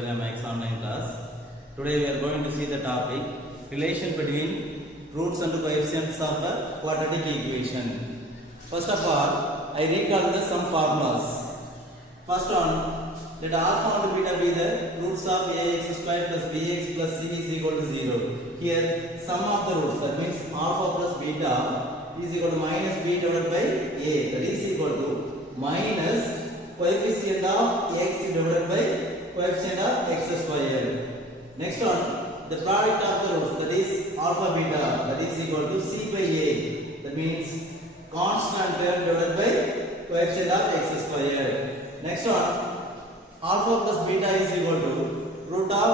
your MX online class. Today we are going to see the topic relation between roots and coefficients of a quadratic equation. First of all, I recall some formulas. First one, let alpha and beta be the roots of ax squared plus bx plus c is equal to 0. Here sum of the roots, that means alpha plus beta is equal to minus b divided by a, that is equal to minus coefficient of x divided by coefficient of x squared. Next one, the product of the roots, that is alpha beta, that is equal to c by a, that means constant term divided by coefficient of x squared. Next one, alpha plus beta is equal to root of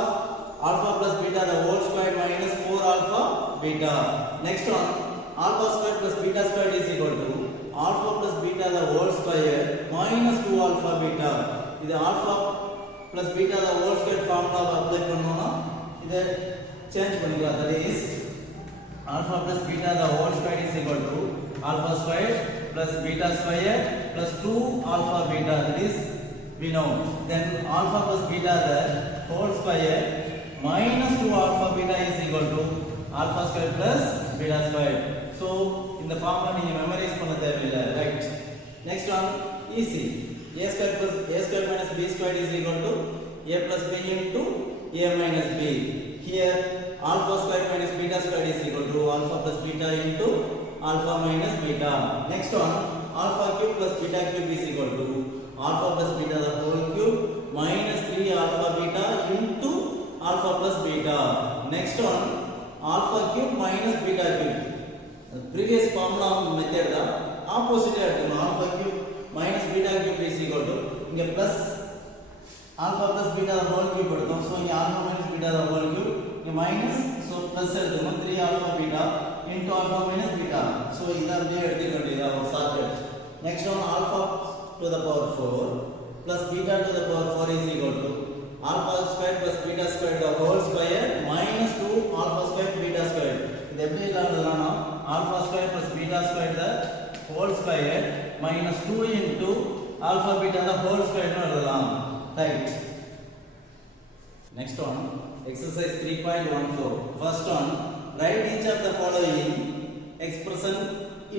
alpha plus beta the whole square minus 4 alpha beta. Next one, alpha square plus beta square is equal to alpha plus beta the whole square minus 2 alpha beta. This alpha plus beta the whole square formula apply பண்ணோம்னா இத change பண்ணிக்கலாம். That is alpha plus beta the whole square is equal to alpha square plus beta square plus 2 alpha beta. That is we know. Then alpha plus beta the whole square minus 2 alpha beta is equal to alpha square plus beta square. So in the formula நீங்க memorise பண்ண தேவையில்லை, right? Next one, easy. A square plus a square minus b square is equal to a plus b into a minus b. Here alpha square minus beta square is equal to alpha plus beta into alpha minus beta. Next one, alpha cube plus beta cube is equal to alpha plus beta the whole cube minus 3 alpha beta into alpha plus beta. Next one, alpha cube minus beta cube. Previous formula method da opposite எடுக்கணும். alpha cube minus beta cube is equal to இங்க plus alpha plus beta the whole cube எடுத்தோம். so இங்க alpha minus beta the whole cube இங்க minus, so plus எடுக்கணும். 3 alpha beta into alpha minus beta. so இத அப்படியே எடுத்துக்க வேண்டியதா ஒரு shortcut. next one, alpha to the power 4 plus beta to the power 4 is equal to alpha square plus beta square the whole square minus 2 alpha square beta square. இது எப்படி எழுதலாம்னா alpha square plus beta square the whole square minus 2 into alpha beta the whole square னு எழுதலாம், right? Next one, exercise 3.14. First one, write each of the following expression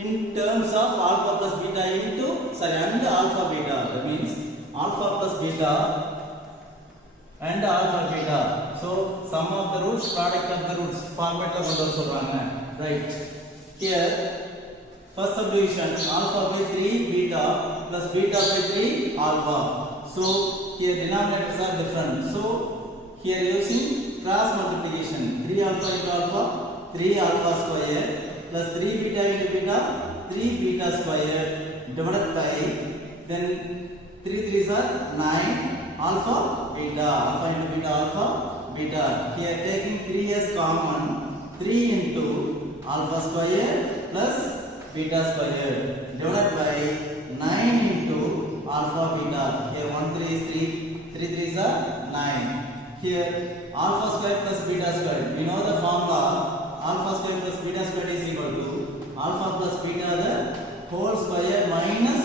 in terms of alpha plus beta into and alpha beta. That means alpha plus beta and alpha beta. So sum of the roots, product of the roots format la கொண்டு வர சொல்றாங்க, right? Here first subdivision, alpha by 3 beta plus beta by 3 alpha. So here denominators are different. So here using cross multiplication, 3 alpha into alpha, 3 alpha square plus 3 beta into beta, 3 beta square divided by, then 3 3s are 9 alpha beta, alpha into beta alpha beta. Here taking 3 as common, 3 into alpha square plus beta square divided by 9 into alpha beta. Here 1 3 is 3, 3 3s are 9. Here alpha square plus beta square, we know the formula alpha square plus beta square is equal to alpha plus beta the whole square minus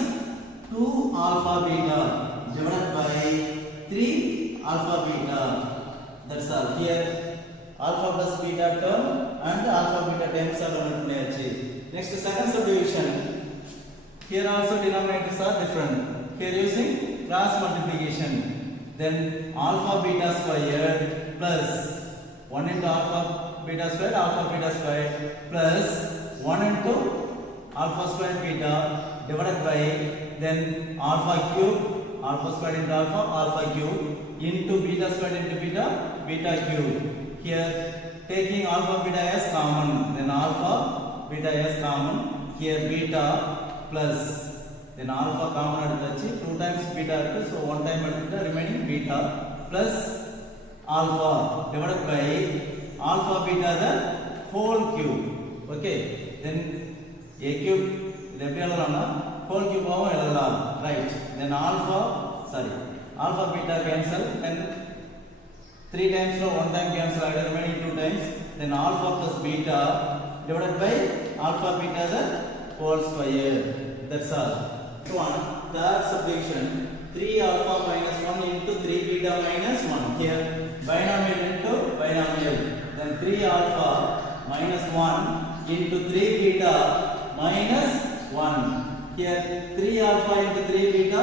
2 alpha beta divided by 3 alpha beta. That's all. Here alpha plus beta term and alpha beta terms are பண்ணியாச்சு. Next, second subdivision. Here also denominators are different. Here using cross multiplication. Then alpha beta square plus 1 into alpha beta square plus 1 into alpha square beta divided by, then alpha cube, alpha square into alpha cube into beta square into beta cube. Here taking alpha beta as common, then alpha beta as common. Here beta plus, then alpha common எடுத்தாச்சு, 2 times beta இருக்கு, so 1 time எடுத்துட்டா remaining beta plus alpha divided by alpha beta the whole cube. Okay, then a cube இது எப்படி எழுதலாம்னா whole cube ஆவும் எழுதலாம், right? Then alpha beta cancel, then 3 times so 1 time cancel ஆயிடும், remaining 2 times, then alpha plus beta divided by alpha beta the whole square. That's all. One third subdivision, 3 alpha minus 1 into 3 beta minus 1. Here binomial into binomial. Then 3 alpha minus 1 into 3 beta minus 1. Here 3 alpha into 3 beta,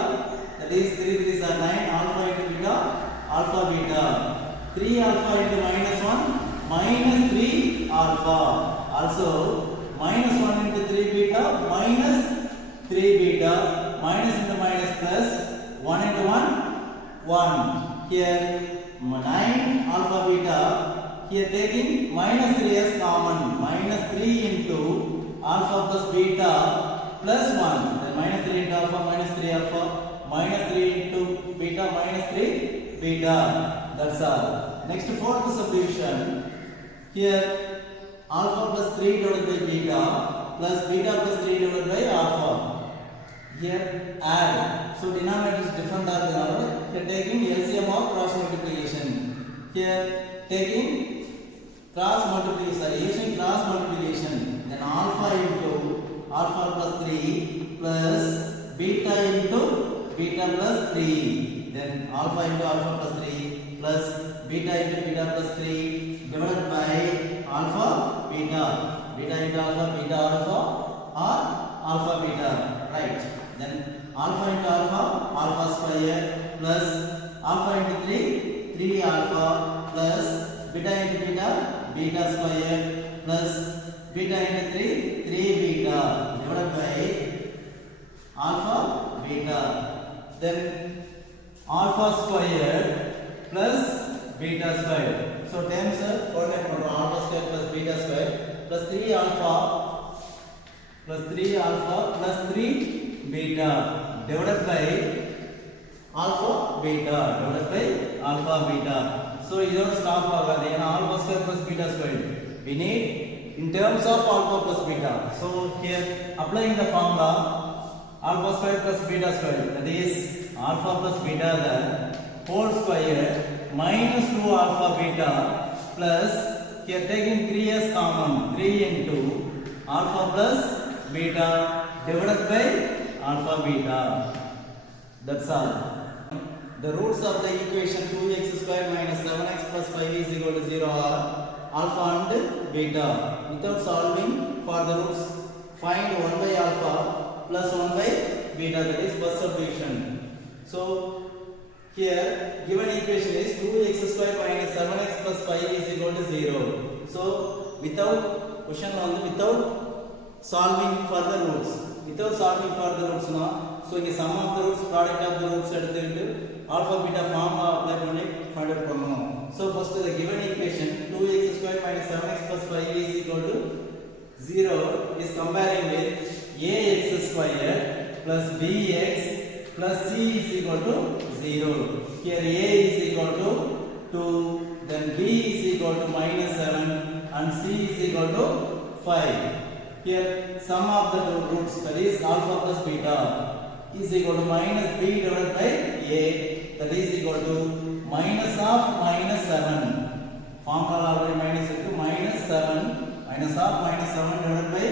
that is 3 3s are 9, alpha into beta, alpha beta. 3 alpha into minus 1, minus 3 alpha. Also minus 1 into 3 beta, minus 3 beta, minus into minus plus, 1 into 1, 1. Here 9 alpha beta, here taking minus 3 as common, minus 3 into alpha plus beta plus 1. Then minus 3 into alpha, minus 3 alpha, minus 3 into beta, minus 3 beta. That's all. Next, fourth subdivision. Here alpha plus 3 divided by beta plus beta plus 3 divided by alpha. Here add. So denominator is different. Here taking LCM of cross multiplication. Here taking cross multiplication, using cross multiplication. Then alpha into alpha plus 3 plus beta into beta plus 3. Then alpha into alpha plus 3 plus beta into beta plus 3 divided by alpha beta. Beta into alpha, beta alpha or alpha beta. Right. Then alpha into alpha, alpha square plus alpha into 3, 3 alpha plus beta into beta, beta square plus beta into 3, 3 beta divided by alpha beta. Then alpha square plus beta square. So terms coordinate alpha square plus beta square plus 3 alpha plus 3 alpha plus 3 beta divided by alpha beta divided by alpha beta. So you don't stop alpha square plus beta square. We need in terms of alpha plus beta. So here applying the formula alpha square plus beta square, that is alpha plus beta the whole square minus 2 alpha beta plus here taking 3 as common, 3 into alpha plus beta divided by alpha beta. That's all. The roots of the equation 2x square minus 7x plus 5 is equal to 0 are alpha and beta. Without solving for the roots, find 1 by alpha plus 1 by beta, that is first subdivision. So here given equation is 2x square minus 7x plus 5 is equal to 0. So without question without solving for the roots, without solving for the roots now, so in sum of the roots, product of the roots alpha beta formula apply பண்ணி find out பண்ணனும். So first the given equation 2x square minus 7x plus 5 is equal to 0 is comparing with ax square plus bx plus c is equal to 0. Here a is equal to 2, then b is equal to minus 7 and c is equal to 5. Here sum of the two roots, that is alpha plus beta, is equal to minus b divided by a, that is equal to minus of minus 7. Formula already minus into minus 7, minus of minus 7 divided by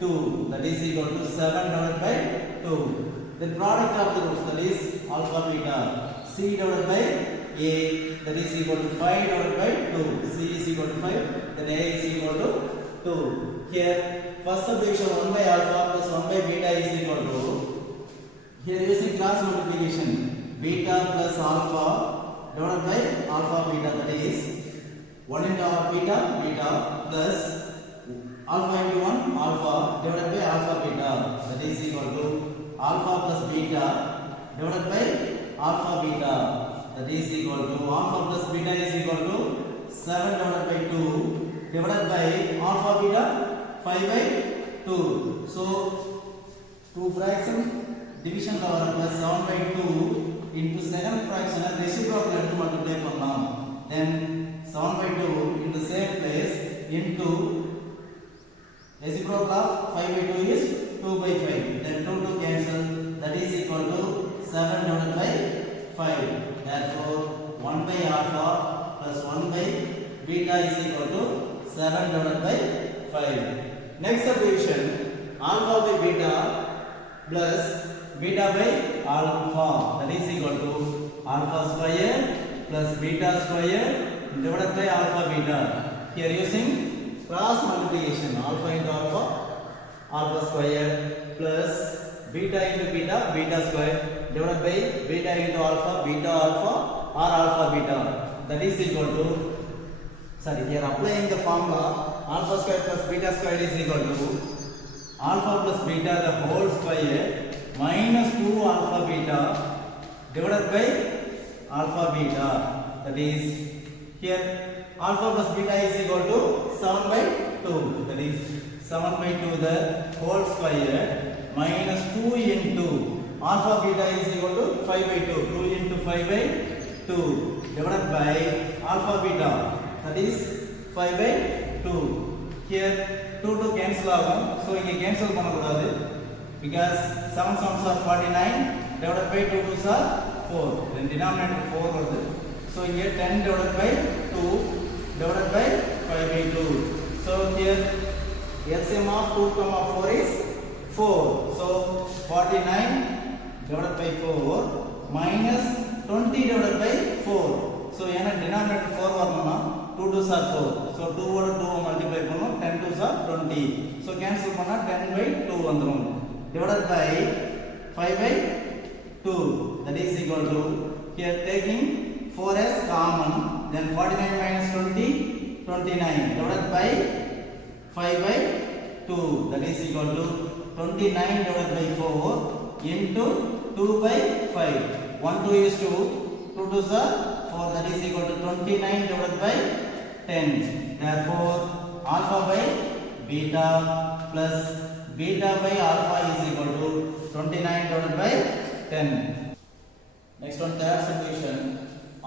2, that is equal to 7 divided by 2. The product of the roots, that is alpha beta, c divided by a, that is equal to 5 divided by 2. c is equal to 5, then a is equal to 2. Here first subdivision 1 by alpha plus 1 by beta is equal to, here using cross multiplication, beta plus alpha divided by alpha beta, that is 1 into beta beta plus alpha into 1 alpha divided by alpha beta, that is equal to alpha plus beta divided by alpha beta, that is equal to alpha plus beta is equal to 7 divided by 2 divided by alpha beta 5 by 2. So 2 fraction division power plus 7 by 2 into second fraction reciprocal எடுத்து multiply பண்ணலாம். Then 7 by 2 into same place into reciprocal of 5 by 2 is 2 by 5. Then 2 to cancel, that is equal to 7 divided by 5. Therefore 1 by alpha plus 1 by beta is equal to 7 divided by 5. Next subdivision, alpha by beta plus beta by alpha, that is equal to alpha square plus beta square divided by alpha beta. Here using cross multiplication, alpha into alpha, alpha square plus beta into beta, beta square divided by beta into alpha, beta alpha or alpha beta. That is equal to, sorry, here applying the formula alpha square plus beta square is equal to alpha plus beta the whole square minus 2 alpha beta divided by alpha beta. That is, here alpha plus beta is equal to 7 by 2. That is 7 by 2 the whole square minus 2 into alpha beta is equal to 5 by 2. 2 into 5 by 2 divided by alpha beta. That is 5 by 2. Here 2 to cancel ஆகும். So இங்க cancel பண்ணக்கூடாது. Because 7 sums are 49 divided by 2 2s are 4. Then denominator 4 வருது. So here 10 divided by 2 divided by 5 by 2. So here LCM of 2 comma 4 is 4. So 49 divided by 4 minus 20 divided by 4. So ஏன்னா denominator 4 வரணும்னா 2 2s are 4. So 2 ஓட 2 multiply பண்ணனும். 10 2s are 20. So cancel பண்ணா 10 by 2 வந்துரும். Divided by 5 by 2. That is equal to, here taking 4 as common, then 49 minus 20, 29 divided by 5 by 2. That is equal to 29 divided by 4 into 2 by 5. 1 2 is 2, 2 2s are 4. That is equal to 29 divided by 10. Therefore, alpha by beta plus beta by alpha is equal to 29 divided by 10. Next one, third solution.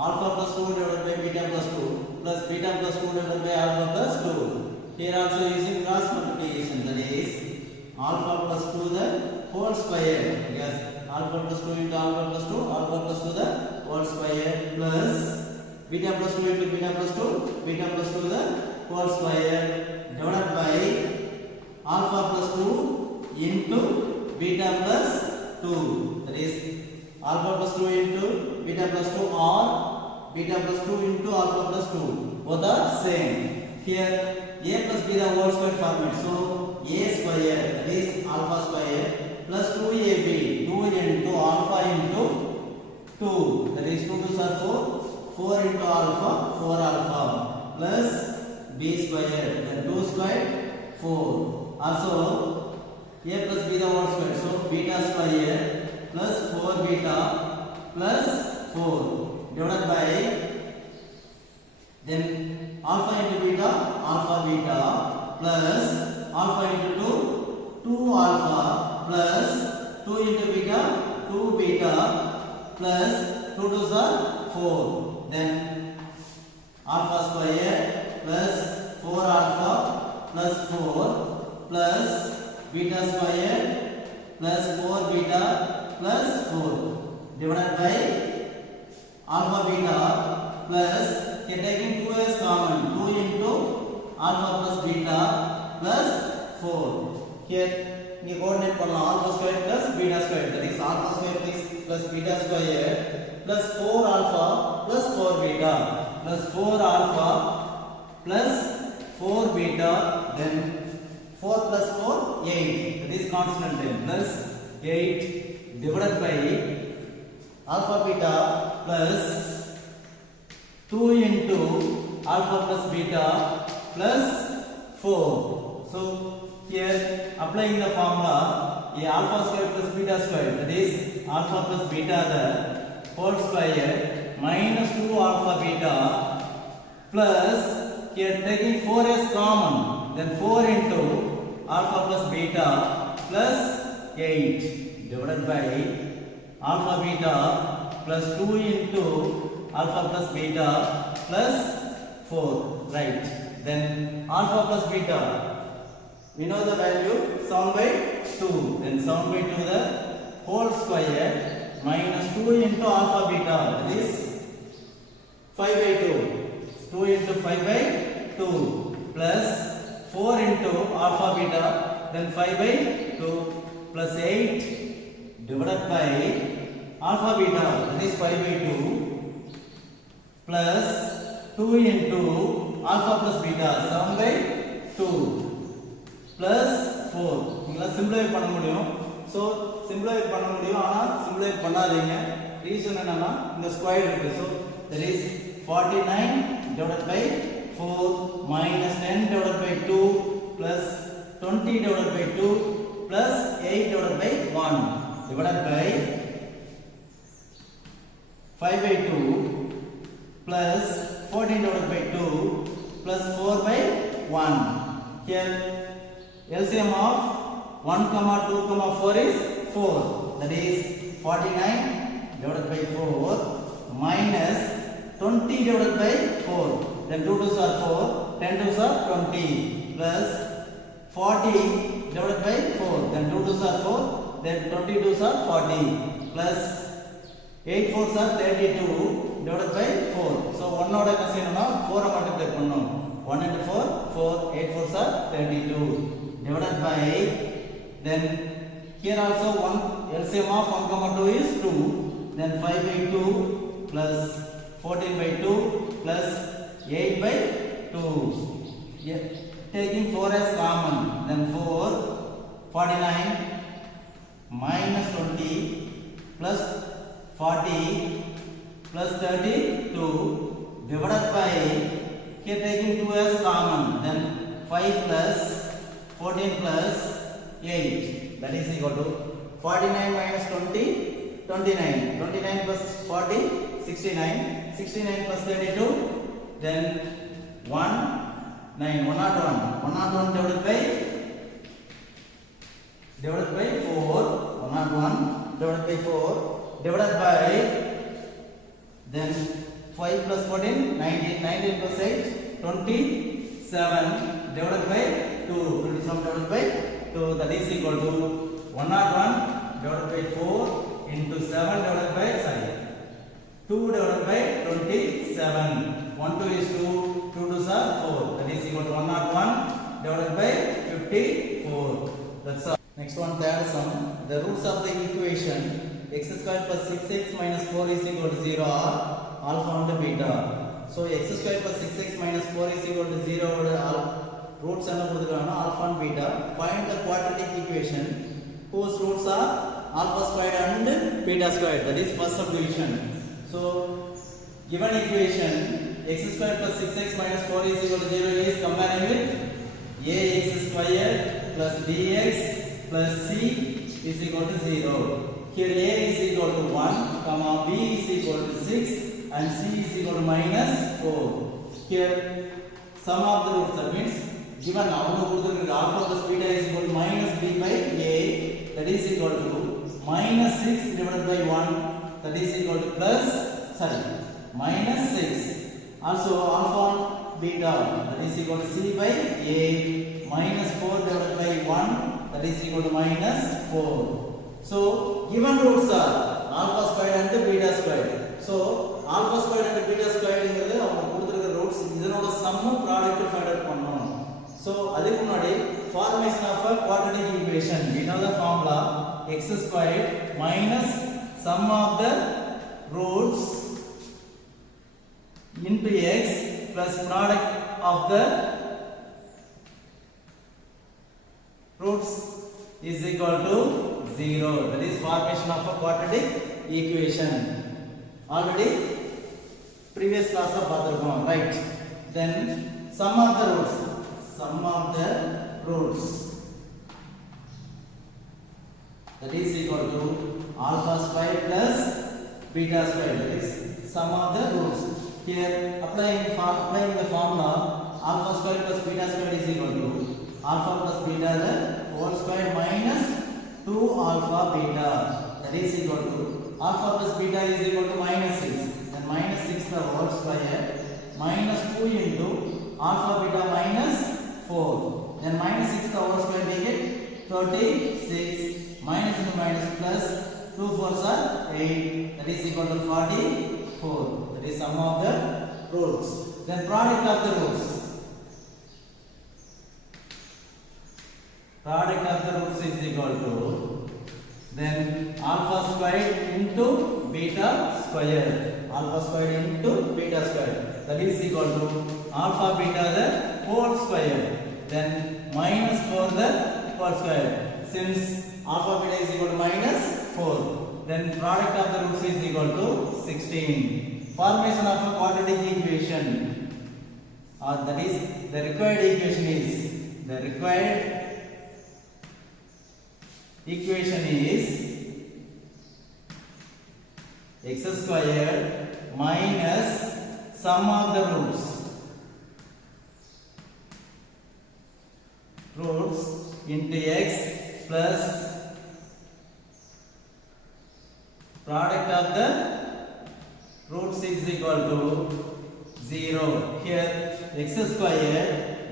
Alpha plus 2 divided by beta plus 2 plus beta plus 2 divided by alpha plus 2. Here also using cross multiplication. That is alpha plus 2 the whole square. Yes, alpha plus 2 into alpha plus 2, alpha plus 2 the whole square plus beta plus 2 into beta plus 2, beta plus 2 the whole square divided by alpha plus 2 into beta plus 2. That is alpha plus 2 into beta plus 2 or beta plus 2 into alpha plus 2. Both are same. Here a plus b the whole square format. So a square, that is alpha square, plus 2ab, 2 into alpha into 2. That is 2 2s are 4. 4 into alpha, 4 alpha, plus b square, then 2 square, 4. Also a plus b the whole square. So beta square plus 4 beta plus 4 divided by, then alpha into beta, alpha beta plus alpha into 2, 2 alpha plus 2 into beta, 2 beta plus 2 2s are 4. Then alpha square plus 4 alpha plus 4 plus beta square plus 4 beta plus 4 divided by alpha beta plus, here taking 2 as common, 2 into alpha plus beta plus 4. Here you coordinate பண்ணலாம் alpha square plus beta square. That is alpha square plus beta square plus 4 alpha plus 4 beta plus 4 alpha plus 4 beta, then 4 plus 4, 8. That is constant term plus 8 divided by alpha beta plus 2 into alpha plus beta plus 4. So here applying the formula a alpha square plus beta square, that is alpha plus beta the whole square minus 2 alpha beta plus, here taking 4 as common, then 4 into alpha plus beta plus 8 divided by alpha beta plus 2 into alpha plus beta plus 4. Right. Then alpha plus beta, we know the value 7 by 2. Then 7 by 2 the whole square minus 2 into alpha beta, that is 5 by 2. 2 into 5 by 2 plus 4 into alpha beta, then 5 by 2 plus 8 divided by alpha beta, that is 5 by 2 plus 2 into alpha plus beta, 7 by 2 plus 4. நீங்களா simplify பண்ண முடியும். So simplify பண்ண முடியும், ஆனா simplify பண்ணாதீங்க. Reason என்னன்னா இந்த square இருக்கு. So that is 49 divided by 4 minus 10 divided by 2 plus 20 divided by 2 plus 8 divided by 1 divided by 5 by 2 plus 14 divided by 2 plus 4 by 1. Here LCM of 1, 2, 4 is 4. That is 49 divided by 4 minus 20 divided by 4. Then 2 2s are 4, 10 2s are 20 plus 40 divided by 4. Then 2 2s are 4, then 20 2s are 40 plus 8 4s are 32 divided by 4. So 1 oda என்ன செய்யணும்னா 4 multiply பண்ணனும். 1 into 4 4, 8 4s are 32 divided by, then here also 1 LCM of 1, 2 is 2, then 5 by 2 plus 14 by 2 plus 8 by 2. Yeah. Taking 4 as common, then 4 49 minus 20 plus 40 plus 32 divided by, here taking 2 as common, then 5 plus 14 plus 8, that is equal to 49 minus 20 29, 29 plus 40 69, 69 plus 32, then 1 9, 101 divided by 4, 101 divided by 4 divided by, then 5 plus 14 19, 19 plus 8 27 divided by 2, 27 divided by 2, that is equal to 101 divided by 4 into 7 divided by 2 divided by 27. 1 2 is 2, 2 2s are 4, that is equal to 101 divided by 54. That's all. Next one, third sum. The roots of the equation x squared plus 6x minus 4 is equal to 0 are alpha and beta. So x squared plus 6x minus 4 is equal to 0 are roots and alpha and beta. Find the quadratic equation whose roots are alpha squared and beta squared. That is first subdivision. So given equation x squared plus 6x minus 4 is equal to 0 is comparing with ax squared plus bx plus c is equal to 0. Here a is equal to 1, comma b is equal to 6 and c is equal to minus 4. Here sum of the roots, that means given alpha plus beta is equal to minus b by a, that is equal to minus 6 divided by 1, that is equal to minus 6. Also alpha and beta, that is equal to c by a, minus 4 divided by 1, that is equal to minus 4. So given roots are alpha squared and beta squared. So alpha squared and beta squared இங்கிறது அவங்க கொடுத்திருக்கிற roots, இதனோட some product find out பண்ணனும். So அதுக்கு முன்னாடி formation of a quadratic equation, we know the formula x squared minus sum of the roots into x plus product of the roots is equal to 0. That is formation of a quadratic equation. Already previous class la paathirukom, right? Then sum of the roots that is equal to alpha squared plus beta squared. That is sum of the roots. Here applying the formula alpha squared plus beta squared is equal to alpha plus beta the whole squared minus 2 alpha beta, that is equal to alpha plus beta is equal to minus 6, then minus 6 the whole square minus 2 into alpha beta minus 4, then minus 6 the whole square make it 36, minus into minus plus 2 4s are 8, that is equal to 44. That is sum of the roots. Then product of the roots. Product of the roots is equal to then alpha squared into beta square. Alpha square into beta square. That is equal to alpha beta the whole square. Then minus 4 the whole square. Since alpha beta is equal to minus 4, then product of the roots is equal to 16. Formation of a quadratic equation, or that is the required equation is x squared minus sum of the roots into x plus product of the roots is equal to 0. Here x squared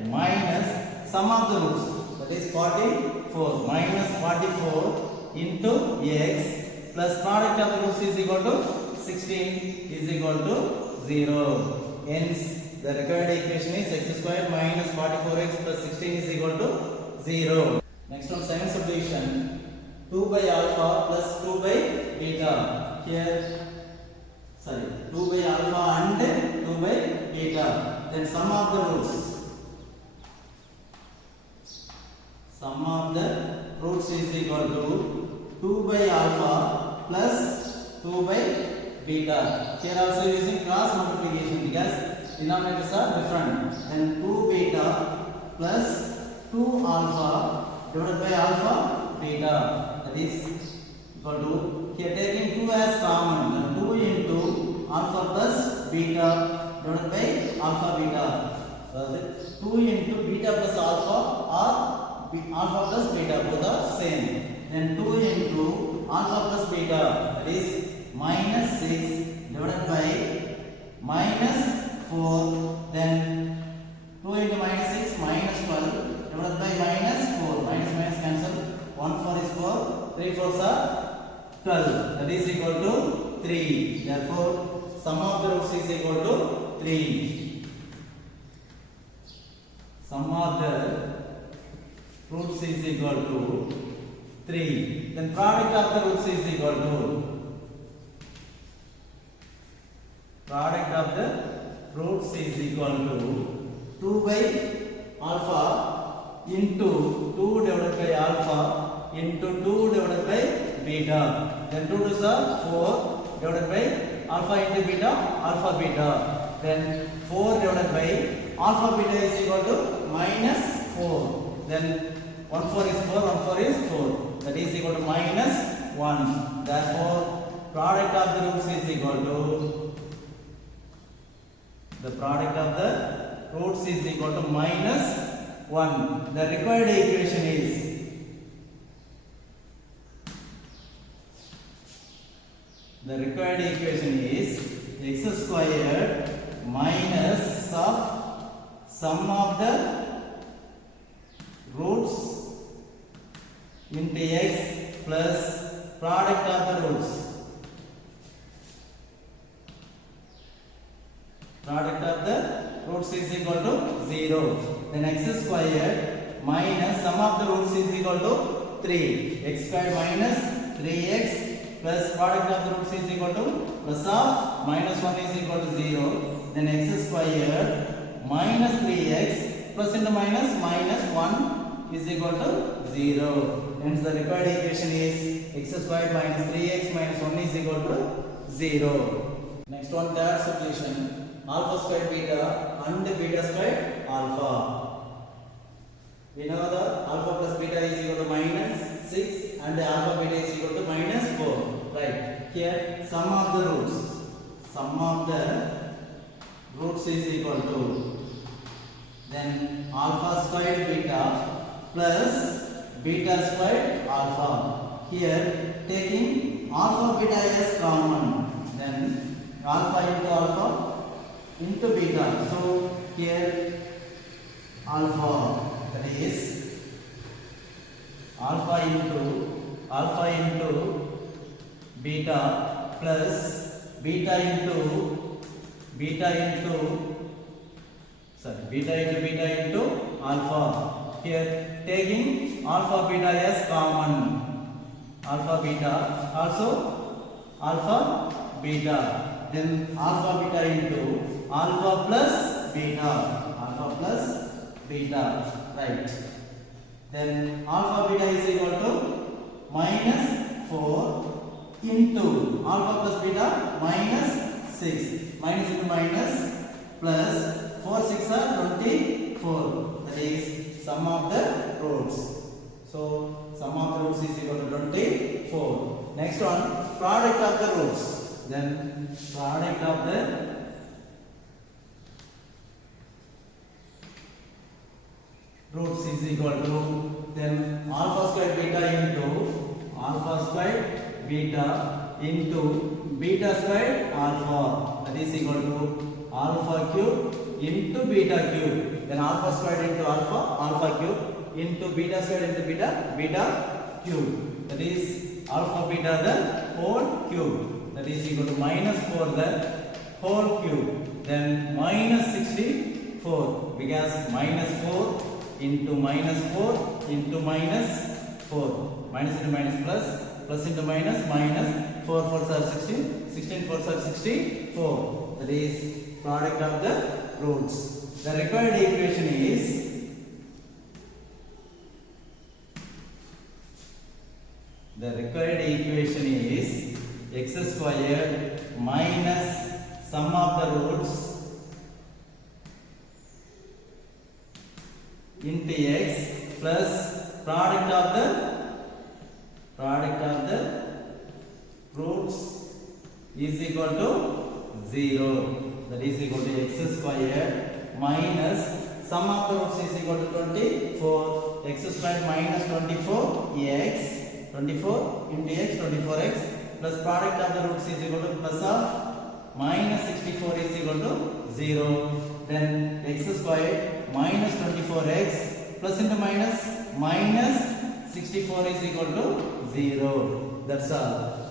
minus sum of the roots, that is 44, minus 44 into x plus product of the roots is equal to 16 is equal to 0. Hence the required equation is x squared minus 44x plus 16 is equal to 0. Next one, second subdivision, 2 by alpha plus 2 by beta. Here 2 by alpha and 2 by beta. Then sum of the roots. Sum of the roots is equal to 2 by alpha plus 2 by beta. Here also using cross multiplication because denominators are different. Then 2 beta plus 2 alpha divided by alpha beta. That is equal to, here taking 2 as common, then 2 into alpha plus beta divided by alpha beta. So 2 into beta plus alpha or alpha plus beta, both are same. Then 2 into alpha plus beta, that is minus 6 divided by minus 4. Then 2 into minus 6 minus 12 divided by minus 4. Minus minus cancel. 1 4 is 4. 3 4s are 12. That is equal to 3. Therefore, sum of the roots is equal to 3. Sum of the roots is equal to 3. Then product of the roots is equal to two by alpha into 2 divided by alpha into 2 divided by beta. Then 2 to the 4 divided by alpha into beta, alpha beta. Then 4 divided by alpha beta is equal to minus 4. Then 1 4 is 4, 1 4 is 4. That is equal to minus 1. Therefore, product of the roots is equal to, the product of the roots is equal to minus 1. The required equation is x squared minus of sum of the roots into x plus product of the roots. Product of the roots is equal to 0. Then x squared minus sum of the roots is equal to 3. X squared minus 3x plus product of the roots is equal to plus of minus 1 is equal to 0. Then x squared minus 3x plus into minus 1 is equal to 0. Hence the required equation is x squared minus 3x minus 1 is equal to 0. Next one, third subdivision, alpha squared beta and beta squared alpha. We know the alpha plus beta is equal to minus 6 and the alpha beta is equal to minus 4. Right. Here sum of the roots is equal to, then alpha squared beta plus beta squared alpha. Here taking alpha beta as common, then alpha into beta. So here alpha, that is alpha into beta plus beta into beta into alpha. Here taking alpha beta as common, alpha beta also alpha beta. Then alpha beta into alpha plus beta. Alpha plus beta. Right. Then alpha beta is equal to minus 4 into alpha plus beta minus 6. Minus into minus plus 4 6 are 24. That is sum of the roots. So sum of the roots is equal to 24. Next one, product of the roots. Then product of the roots is equal to then alpha square beta into alpha square beta into beta square alpha. That is equal to alpha cube into beta cube. Then alpha squared into alpha cube into beta squared into beta cube. That is alpha beta the whole cube. That is equal to minus 4 the whole cube. Then minus 64 because minus 4 into minus 4 into minus 4. Minus into minus plus, plus into minus, minus 4 4s are 16, 16 4s are 64. That is product of the roots. The required equation is x squared minus sum of the roots into x plus product of the roots is equal to 0. That is equal to x squared minus sum of the roots is equal to 24. X squared minus 24x 24 into x 24x plus product of the roots is equal to plus of minus 64 is equal to 0. Then x squared minus 24x plus into minus minus 64 is equal to 0. That's all.